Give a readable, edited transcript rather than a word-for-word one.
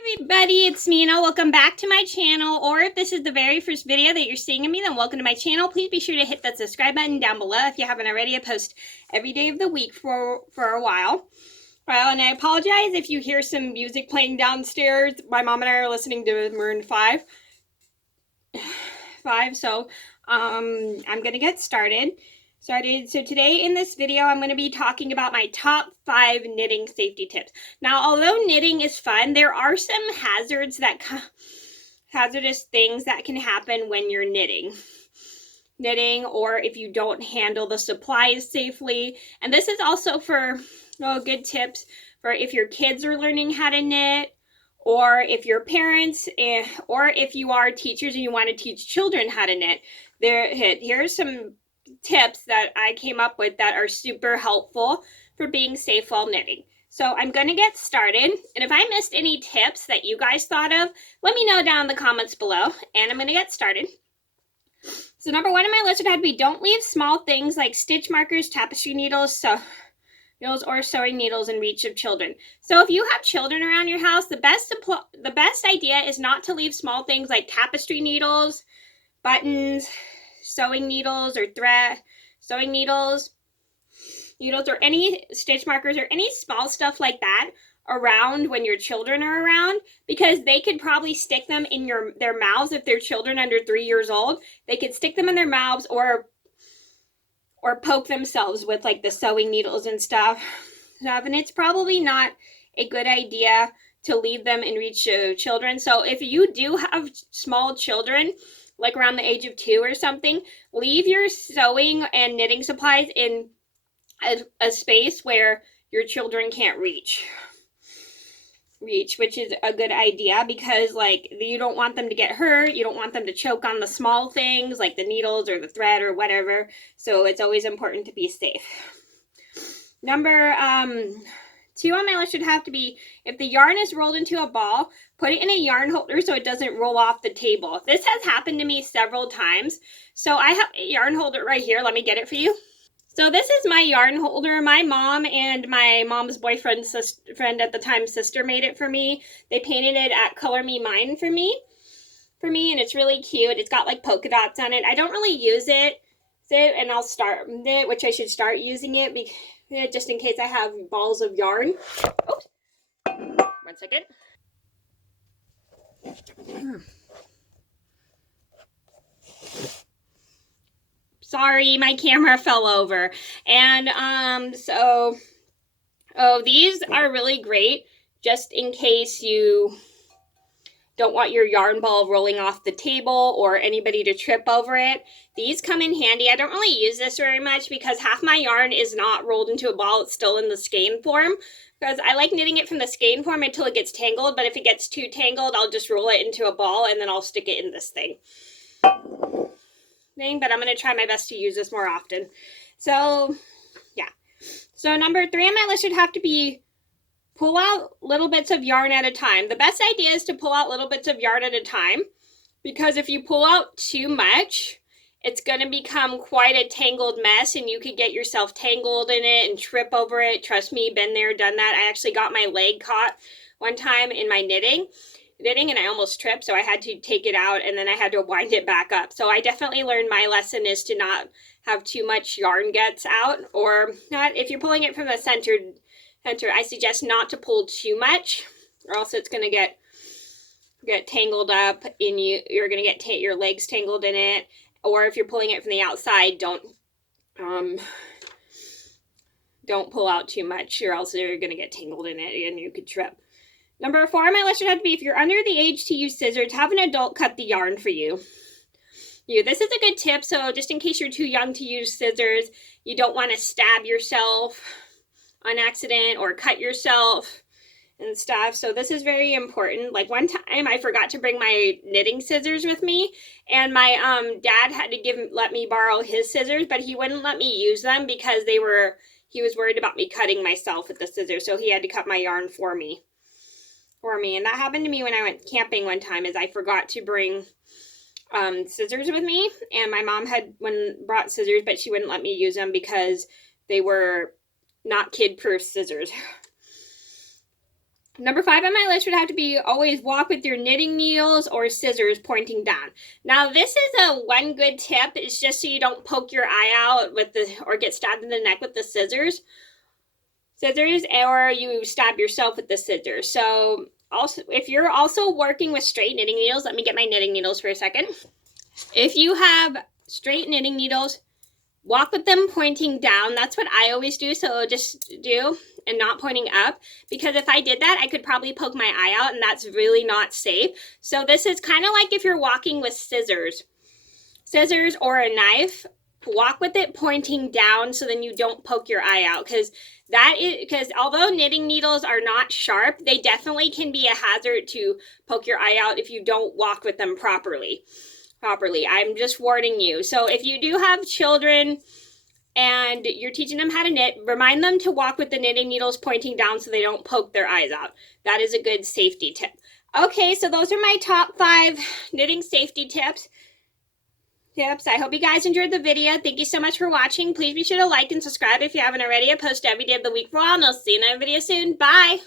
Everybody, it's Mena. Welcome back to my channel, or if this is the very first video that you're seeing of me, then welcome to my channel. Please be sure to hit that subscribe button down below if you haven't already. I post every day of the week for a while. Well, and I apologize if you hear some music playing downstairs. My mom and I are listening to Maroon 5. So I'm gonna get started. So today in this video, I'm going to be talking about my top 5 knitting safety tips. Now, although knitting is fun, there are some hazardous things that can happen when you're knitting, or if you don't handle the supplies safely. And this is also for good tips for if your kids are learning how to knit, or if you're parents, or if you are teachers and you want to teach children how to knit. Here's some tips that I came up with that are super helpful for being safe while knitting. So I'm going to get started, and if I missed any tips that you guys thought of, let me know down in the comments below, and I'm going to get started. So number 1 on my list would have to be don't leave small things like stitch markers, tapestry needles, or sewing needles in reach of children. So if you have children around your house, the best idea is not to leave small things like tapestry needles, buttons, sewing needles or sewing needles, or any stitch markers or any small stuff like that around when your children are around, because they could probably stick them in their mouths. If they're children under 3 years old, they could stick them in their mouths or poke themselves with like the sewing needles and stuff. And it's probably not a good idea to leave them in reach of children. So if you do have small children, like around the age of 2 or something, leave your sewing and knitting supplies in a space where your children can't reach, which is a good idea, because like you don't want them to get hurt. You don't want them to choke on the small things like the needles or the thread or whatever. So it's always important to be safe. Number 2 on my list should have to be, if the yarn is rolled into a ball, put it in a yarn holder so it doesn't roll off the table. This has happened to me several times. So I have a yarn holder right here. Let me get it for you. So this is my yarn holder. My mom and my mom's boyfriend's friend at the time, sister, made it for me. They painted it at Color Me Mine for me, and it's really cute. It's got like polka dots on it. I don't really use it, and I'll start it, which I should start using it just in case I have balls of yarn. Oops. 1 second. Sorry, my camera fell over. And these are really great just in case you don't want your yarn ball rolling off the table or anybody to trip over it. These come in handy. I don't really use this very much because half my yarn is not rolled into a ball. It's still in the skein form, because I like knitting it from the skein form until it gets tangled. But if it gets too tangled, I'll just roll it into a ball and then I'll stick it in this thing. But I'm going to try my best to use this more often. So yeah. So number 3 on my list should have to be pull out little bits of yarn at a time. The best idea is to pull out little bits of yarn at a time, because if you pull out too much, it's going to become quite a tangled mess, and you could get yourself tangled in it and trip over it. Trust me, been there, done that. I actually got my leg caught one time in my knitting, and I almost tripped, so I had to take it out, and then I had to wind it back up. So I definitely learned my lesson is to not have too much yarn gets out, or not. If you're pulling it from the center, I suggest not to pull too much, or else it's going to get tangled up in you. You're going to get your legs tangled in it. Or if you're pulling it from the outside, don't pull out too much, or else you're going to get tangled in it and you could trip. Number 4 on my list would have to be, if you're under the age to use scissors, have an adult cut the yarn for you. This is a good tip. So just in case you're too young to use scissors, you don't want to stab yourself on accident or cut yourself and stuff. So this is very important. Like one time I forgot to bring my knitting scissors with me, and my dad had to let me borrow his scissors, but he wouldn't let me use them because he was worried about me cutting myself with the scissors. So he had to cut my yarn for me. And that happened to me when I went camping one time, is I forgot to bring scissors with me, and my mom had brought scissors, but she wouldn't let me use them because they were not kid-proof scissors. Number 5 on my list would have to be always walk with your knitting needles or scissors pointing down. Now this is a one good tip. It's just so you don't poke your eye out with or get stabbed in the neck with the scissors, or you stab yourself with the scissors. So also, if you're also working with straight knitting needles, let me get my knitting needles for a second. If you have straight knitting needles, walk with them pointing down. That's what I always do. So just do, and not pointing up, because if I did that, I could probably poke my eye out, and that's really not safe. So this is kind of like if you're walking with scissors or a knife. Walk with it pointing down so then you don't poke your eye out, because although knitting needles are not sharp, they definitely can be a hazard to poke your eye out if you don't walk with them properly. I'm just warning you. So if you do have children and you're teaching them how to knit, remind them to walk with the knitting needles pointing down so they don't poke their eyes out. That is a good safety tip. Okay, so those are my top 5 knitting safety tips. I hope you guys enjoyed the video. Thank you so much for watching. Please be sure to like and subscribe if you haven't already. I post every day of the week for a while, and I'll see you in another video soon. Bye!